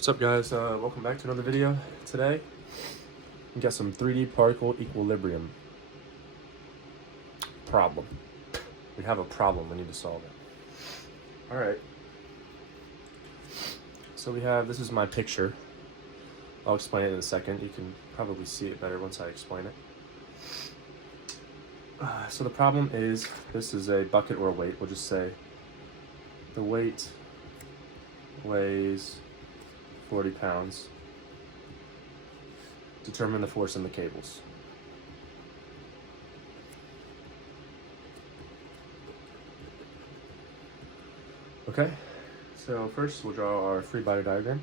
What's up, guys? Welcome back to another video. Today we got some 3D particle equilibrium problem. We have a problem, we need to solve it. All right, so this is my picture. I'll explain it in a second. You can probably see it better once I explain it. So the problem is, this is a bucket or a weight. We'll just say the weight weighs 40 pounds. Determine the force in the cables. Okay, so first we'll draw our free body diagram.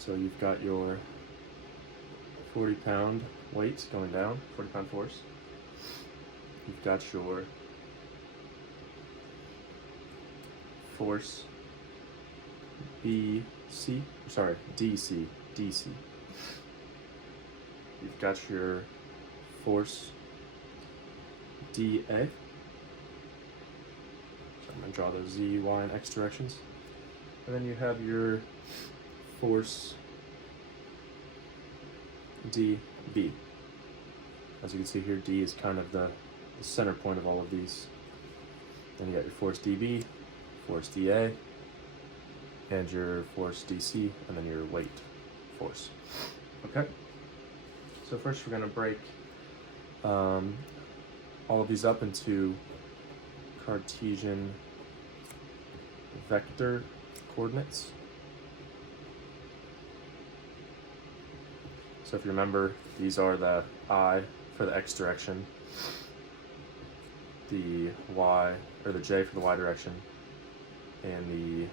So you've got your 40-pound weight going down, 40-pound force. You've got your force DC. You've got your force DA. So I'm going to draw those Z, Y, and X directions. And then you have your force DB. As you can see here, D is kind of the center point of all of these. Then you got your force DB, force DA, and your force DC, and then your weight force. Okay? So first we're going to break all of these up into Cartesian vector coordinates. So if you remember, these are the I for the X direction, the Y, or the J for the Y direction, and the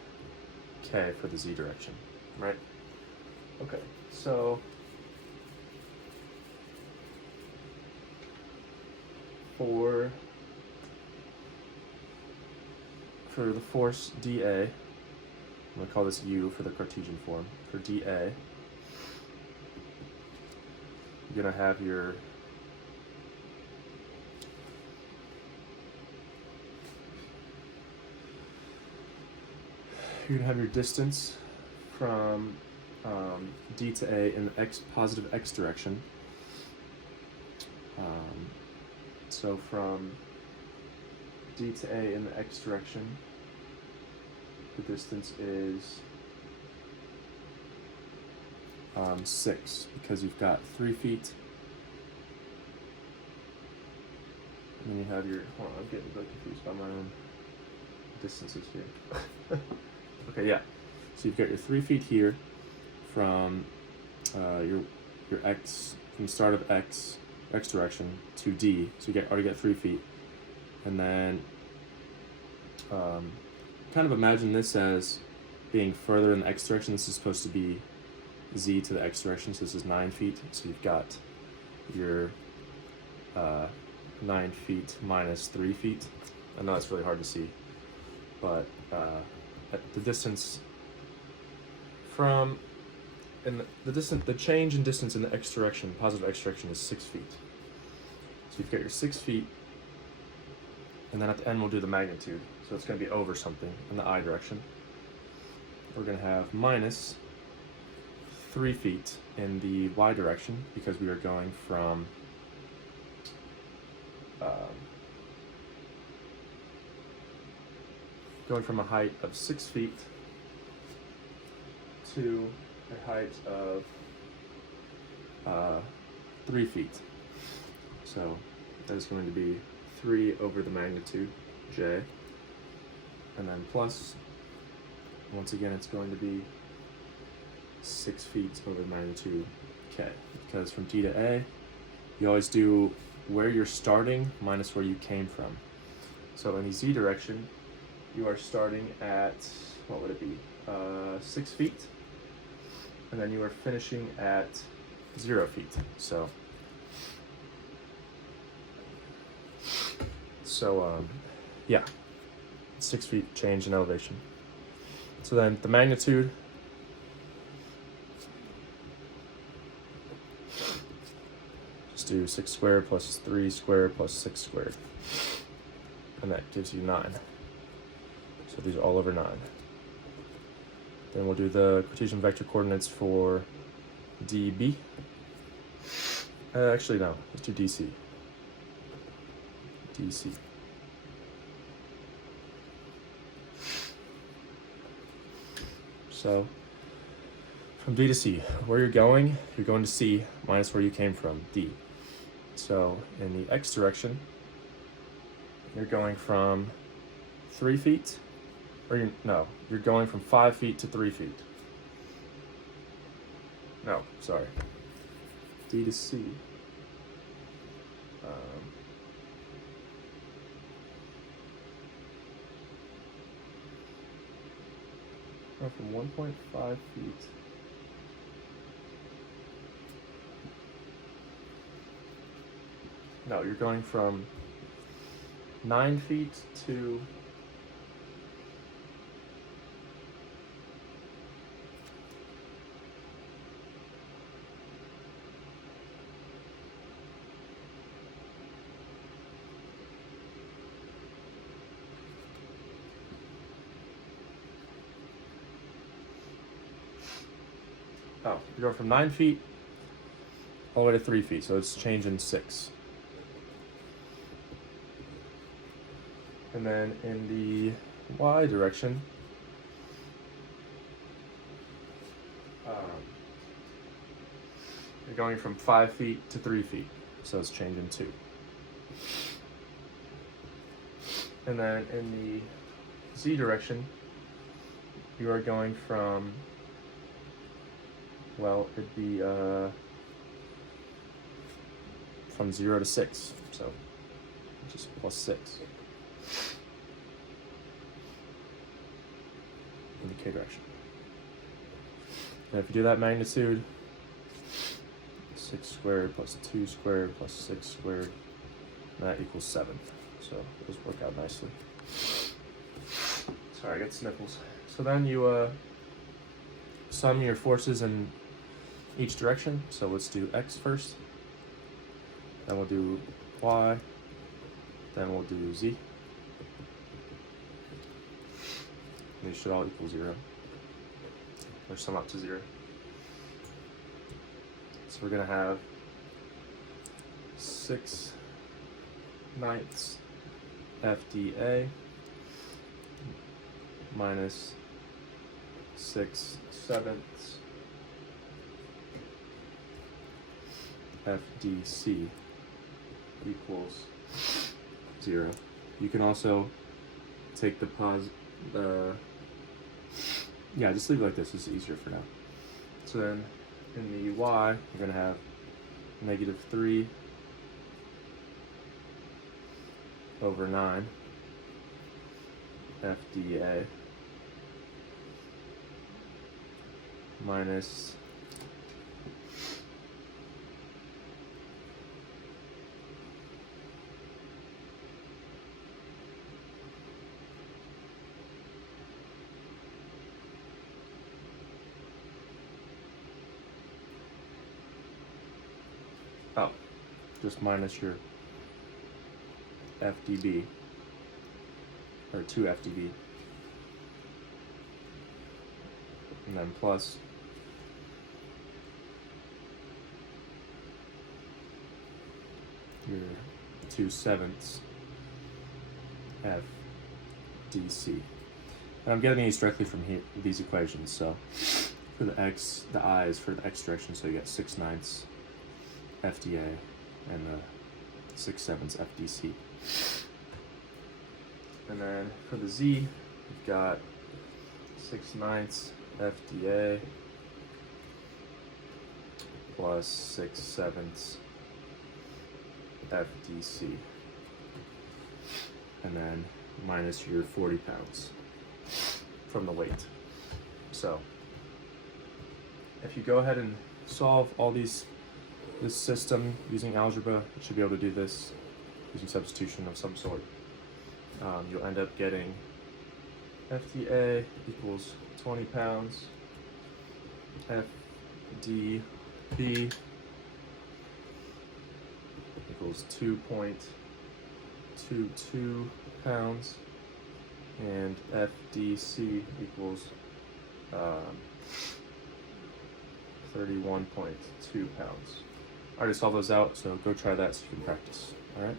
K for the Z direction, right? Okay, so for the force dA, I'm going to call this U for the Cartesian form. For dA, you're going to have your distance from D to A in the positive X direction. So from D to A in the X direction, the distance is 6, because you've got 3 feet. And then you have your, hold on, I'm getting a bit confused by my own distances here. Okay, yeah. So you've got your 3 feet here from your X, from the start of X direction to D. So you already got 3 feet. And then kind of imagine this as being further in the X direction. This is supposed to be Z to the X direction, so this is 9 feet. So you've got your 9 feet minus 3 feet. I know it's really hard to see, but at the distance from, and the change in distance in the X direction, positive X direction, is 6 feet. So you've got your 6 feet, and then at the end we'll do the magnitude. So it's going to be over something in the I direction. We're going to have minus 3 feet in the Y direction, because we are going from a height of 6 feet to a height of 3 feet. So that is going to be 3 over the magnitude, J, and then plus, once again, it's going to be 6 feet over the magnitude, K, because from D to A, you always do where you're starting minus where you came from. So in the Z direction, you are starting at, what would it be, 6 feet, and then you are finishing at 0 feet. So yeah, 6 feet change in elevation. So then the magnitude just do 6 squared plus 3 squared plus 6 squared. And that gives you 9. So these are all over 9. Then we'll do the Cartesian vector coordinates for dB. Actually, no, let's do DC. DC. So, from D to C, where you're going to C minus where you came from, D. So, in the X direction, you're going from 3 feet, or you're going from 5 feet to 3 feet. No, sorry. D to C. From 1.5 feet. No, you're going from 9 feet to you're going from 9 feet all the way to 3 feet, so it's changing 6. And then in the Y direction, you're going from 5 feet to 3 feet, so it's changing 2. And then in the Z direction, you are going from, well, it'd be from 0 to 6, so just plus 6 in the K direction. And if you do that magnitude, 6 squared plus 2 squared plus 6 squared, that equals 7. So those work out nicely. Sorry, I got sniffles. So then you sum your forces in each direction. So let's do X first. Then we'll do Y. Then we'll do Z. And these should all equal 0. Or sum up to 0. So we're going to have 6/9 FDA minus 6/7 FDC equals 0. You can also take the yeah, just leave it like this. It's easier for now. So then in the Y, you're going to have -3 over 9 FDA minus just minus your FDB, or 2 FDB, and then plus your 2/7 FDC. And I'm getting these directly from here, these equations. So for the X, the I is for the X direction, so you get 6/9 FDA and the 6/7 FDC. And then for the Z, you've got 6/9 FDA plus 6/7 FDC. And then minus your 40 pounds from the weight. So if you go ahead and solve all this system using algebra, you should be able to do this using substitution of some sort. You'll end up getting FDA equals 20 pounds, FDB equals 2.22 pounds, and FDC equals 31.2 pounds. I already solved those out, so go try that so you can practice. Alright?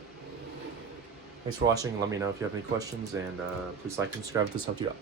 Thanks for watching, and let me know if you have any questions, and please like and subscribe if this helped you out.